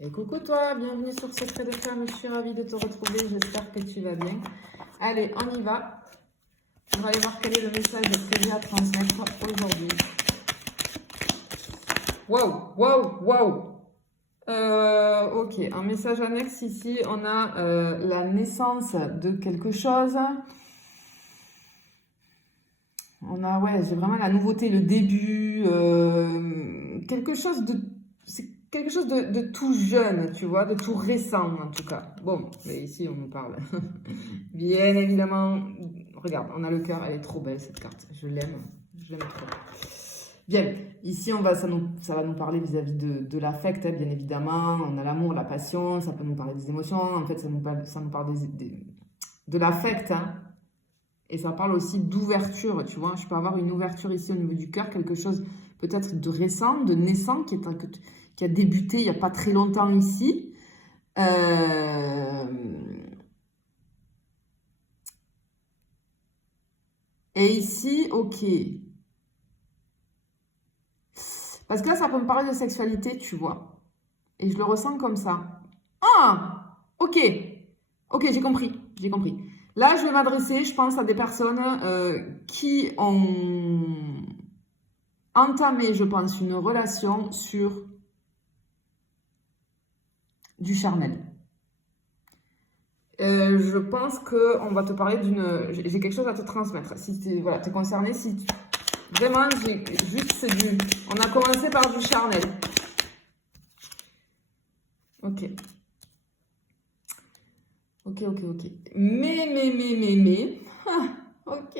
Et coucou toi, bienvenue sur Secret de Femme, je suis ravie de te retrouver, j'espère que tu vas bien. Allez, on y va. On va aller voir quel est le message que j'ai à transmettre aujourd'hui. Waouh. Ok, un message annexe ici, on a la naissance de quelque chose. On a, ouais, j'ai vraiment la nouveauté, le début, quelque chose de... C'est quelque chose de tout jeune, tu vois, de tout récent en tout cas. Bon, mais ici on nous parle. Bien évidemment, regarde, on a le cœur, elle est trop belle cette carte. Je l'aime trop. Bien, ici ça va nous parler vis-à-vis de l'affect, hein, bien évidemment. On a l'amour, la passion, ça peut nous parler des émotions. En fait, ça nous parle de l'affect, hein. Et ça parle aussi d'ouverture, tu vois. Je peux avoir une ouverture ici au niveau du cœur, quelque chose peut-être de récent, de naissant, qui a débuté il n'y a pas très longtemps ici. Et ici, ok. Parce que là, ça peut me parler de sexualité, tu vois. Et je le ressens comme ça. Ah, ok. Ok, j'ai compris. Là, je vais m'adresser, je pense, à des personnes qui ont entamé, je pense, une relation sur du charnel. Je pense qu'on va te parler d'une... J'ai quelque chose à te transmettre. Si tu es concerné, vraiment, c'est du... On a commencé par du charnel. Ok. Mais... ok.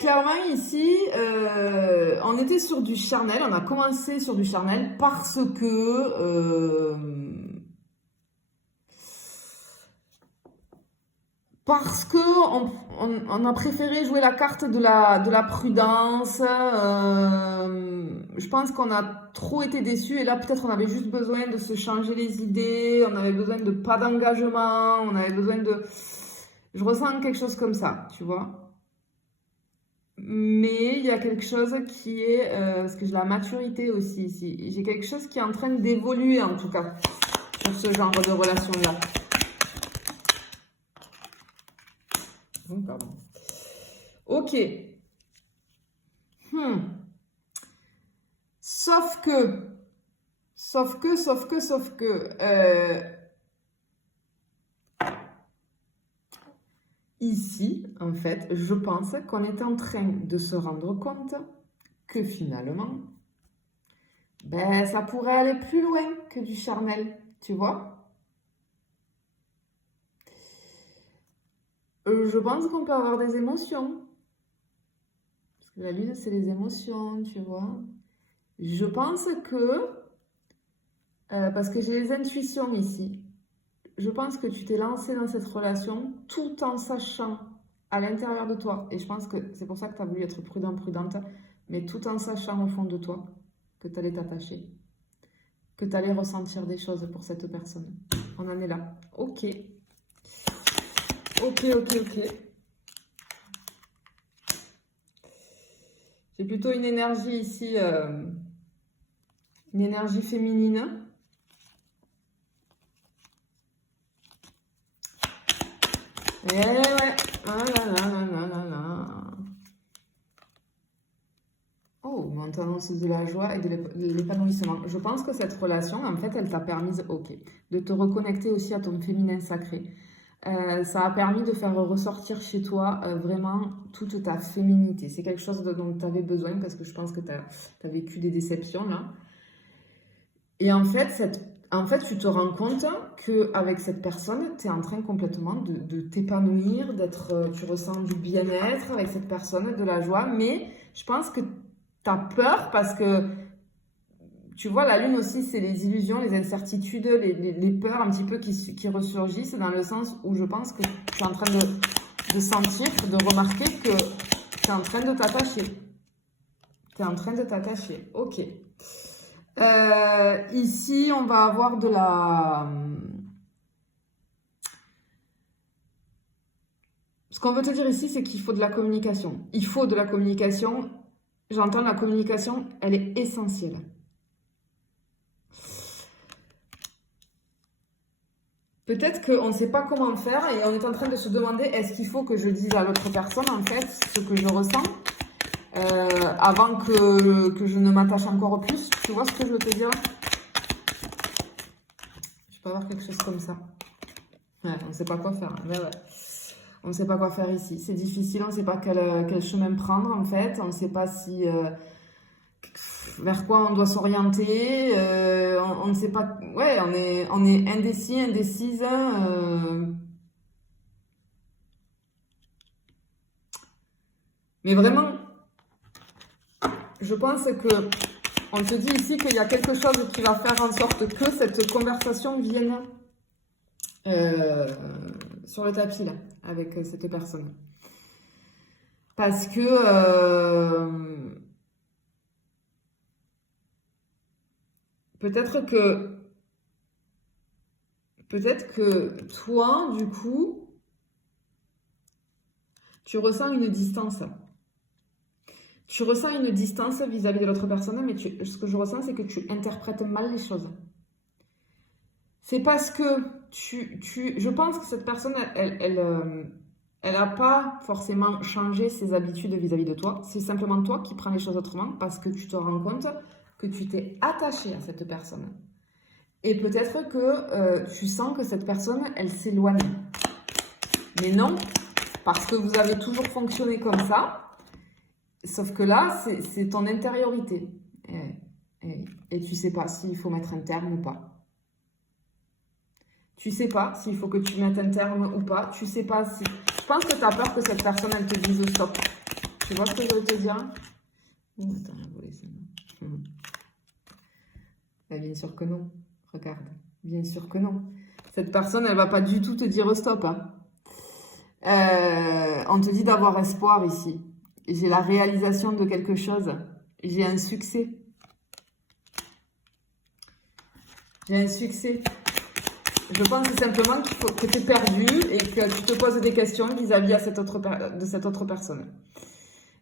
Clairement, ici, on était sur du charnel. On a commencé sur du charnel parce que... Parce que on a préféré jouer la carte de la prudence. Je pense qu'on a trop été déçus et là peut-être on avait juste besoin de se changer les idées, on avait besoin de pas d'engagement, on avait besoin de... Je ressens quelque chose comme ça, tu vois. Mais il y a quelque chose qui est... parce que j'ai la maturité aussi ici. J'ai quelque chose qui est en train d'évoluer en tout cas sur ce genre de relation-là. Oh, pardon. Ok. Sauf que, ici, en fait, je pense qu'on est en train de se rendre compte que finalement, ben, ça pourrait aller plus loin que du charnel, tu vois? Je pense qu'on peut avoir des émotions. Parce que la lune, c'est les émotions, tu vois? Je pense que, parce que j'ai les intuitions ici, je pense que tu t'es lancé dans cette relation tout en sachant à l'intérieur de toi, et je pense que c'est pour ça que tu as voulu être prudente, mais tout en sachant au fond de toi que tu allais t'attacher, que tu allais ressentir des choses pour cette personne. On en est là. Ok. J'ai plutôt une énergie ici, une énergie féminine. Eh ouais, ah là. Oh, maintenant c'est de la joie et de l'épanouissement. Je pense que cette relation, en fait, elle t'a permis, ok, de te reconnecter aussi à ton féminin sacré. Ça a permis de faire ressortir chez toi vraiment toute ta féminité. C'est quelque chose dont tu avais besoin parce que je pense que tu as vécu des déceptions là. Et en fait, tu te rends compte qu'avec cette personne, tu es en train complètement de t'épanouir, tu ressens du bien-être avec cette personne, de la joie, mais je pense que tu as peur parce que, tu vois, la lune aussi, c'est les illusions, les incertitudes, les peurs un petit peu qui ressurgissent dans le sens où je pense que tu es en train de sentir, de remarquer que tu es en train de t'attacher. Tu es en train de t'attacher, ok. Ici, on va avoir de la... Ce qu'on veut te dire ici, c'est qu'il faut de la communication. Il faut de la communication. J'entends la communication, elle est essentielle. Peut-être qu'on ne sait pas comment faire et on est en train de se demander est-ce qu'il faut que je dise à l'autre personne en fait ce que je ressens avant que je ne m'attache encore plus. Tu vois ce que je veux te dire? Je peux avoir quelque chose comme ça. Ouais, on ne sait pas quoi faire. Mais ouais. On ne sait pas quoi faire ici. C'est difficile, on ne sait pas quel chemin prendre en fait. On ne sait pas si vers quoi on doit s'orienter. On ne sait pas. Ouais, on est indécis, indécise. Mais vraiment, je pense que on te dit ici qu'il y a quelque chose qui va faire en sorte que cette conversation vienne sur le tapis là, avec cette personne. Parce que peut-être que toi, du coup, tu ressens une distance. Tu ressens une distance vis-à-vis de l'autre personne, mais ce que je ressens, c'est que tu interprètes mal les choses. C'est parce que je pense que cette personne, elle n'a pas forcément changé ses habitudes vis-à-vis de toi. C'est simplement toi qui prends les choses autrement parce que tu te rends compte que tu t'es attaché à cette personne. Et peut-être que tu sens que cette personne, elle s'éloigne. Mais non, parce que vous avez toujours fonctionné comme ça. Sauf que là, c'est ton intériorité. Et tu sais pas s'il faut mettre un terme ou pas. Tu sais pas s'il faut que tu mettes un terme ou pas. Tu sais pas si... Je pense que tu as peur que cette personne, elle te dise stop. Tu vois ce que je veux te dire? Oh, attends, j'ai volé ça. Bien sûr que non. Regarde. Bien sûr que non. Cette personne, elle va pas du tout te dire stop. Hein. On te dit d'avoir espoir ici. J'ai la réalisation de quelque chose. J'ai un succès. J'ai un succès. Je pense simplement que tu es perdu et que tu te poses des questions vis-à-vis de cette autre personne.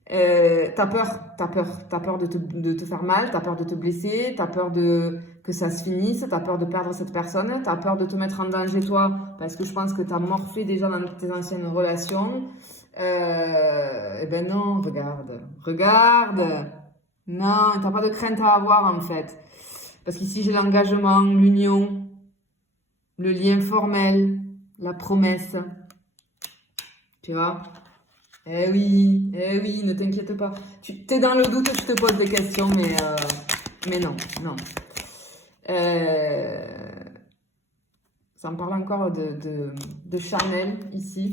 T'as peur de te faire mal, t'as peur de te blesser, t'as peur que ça se finisse, t'as peur de perdre cette personne, t'as peur de te mettre en danger toi, parce que je pense que t'as morflé déjà dans tes anciennes relations. Eh ben non, regarde. Non, t'as pas de crainte à avoir en fait. Parce qu'ici j'ai l'engagement, l'union, le lien formel, la promesse. Tu vois? Eh oui, ne t'inquiète pas. Tu t'es dans le doute, tu te poses des questions, mais non. Ça me parle encore de Chanel ici.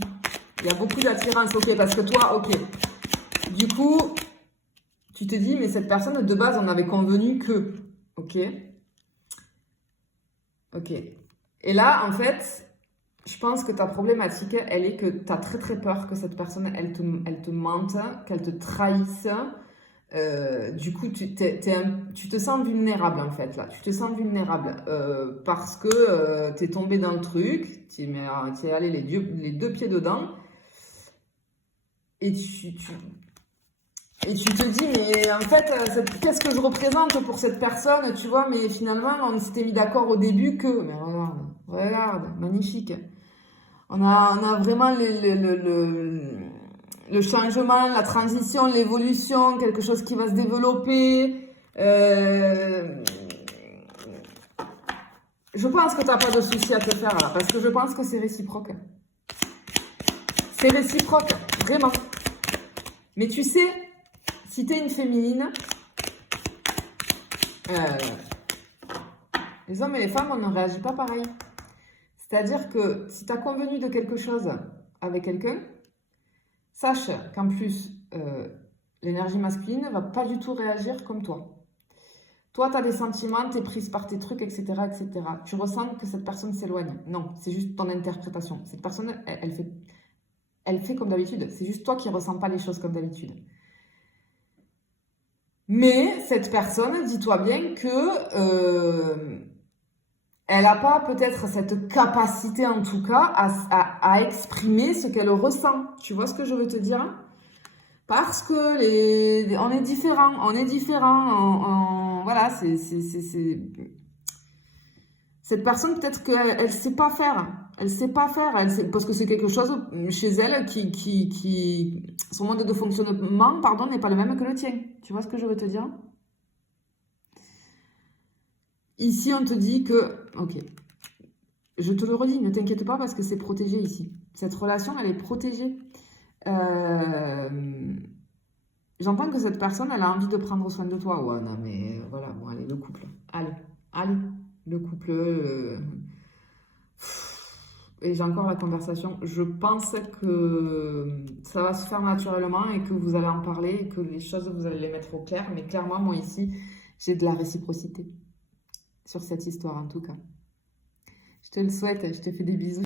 Il y a beaucoup d'attirance, ok, parce que toi, ok. Du coup, tu te dis, mais cette personne, de base, on avait convenu que, ok. Et là, en fait, je pense que ta problématique, elle est que tu as très très peur que cette personne, elle te mente, qu'elle te trahisse. Du coup, tu te sens vulnérable en fait là. Tu te sens vulnérable parce que tu es tombé dans le truc, tu es allé les deux pieds dedans et tu te dis, mais en fait, qu'est-ce que je représente pour cette personne, tu vois, mais finalement, on s'était mis d'accord au début que, mais regarde, magnifique. On a vraiment le changement, la transition, l'évolution, quelque chose qui va se développer. Je pense que tu n'as pas de souci à te faire là, parce que je pense que c'est réciproque. C'est réciproque, vraiment. Mais tu sais, si tu es une féminine, les hommes et les femmes, on ne réagit pas pareil. C'est-à-dire que si tu as convenu de quelque chose avec quelqu'un, sache qu'en plus, l'énergie masculine ne va pas du tout réagir comme toi. Toi, tu as des sentiments, tu es prise par tes trucs, etc., etc. Tu ressens que cette personne s'éloigne. Non, c'est juste ton interprétation. Cette personne, elle fait comme d'habitude. C'est juste toi qui ne ressens pas les choses comme d'habitude. Mais cette personne, dis-toi bien que elle n'a pas peut-être cette capacité, en tout cas, à exprimer ce qu'elle ressent. Tu vois ce que je veux te dire? Parce que on est différents. Voilà, c'est Cette personne, peut-être qu'elle ne sait pas faire. Elle sait pas faire. Parce que c'est quelque chose chez elle son mode de fonctionnement, pardon, n'est pas le même que le tien. Tu vois ce que je veux te dire? Ici, on te dit que... Ok. Je te le redis, ne t'inquiète pas parce que c'est protégé ici. Cette relation, elle est protégée. J'entends que cette personne, elle a envie de prendre soin de toi. Ouais, non, mais voilà, bon, allez, le couple. Allez, le couple. Et j'ai encore la conversation. Je pense que ça va se faire naturellement et que vous allez en parler et que les choses, vous allez les mettre au clair. Mais clairement, moi ici, j'ai de la réciprocité sur cette histoire en tout cas. Je te le souhaite, je te fais des bisous.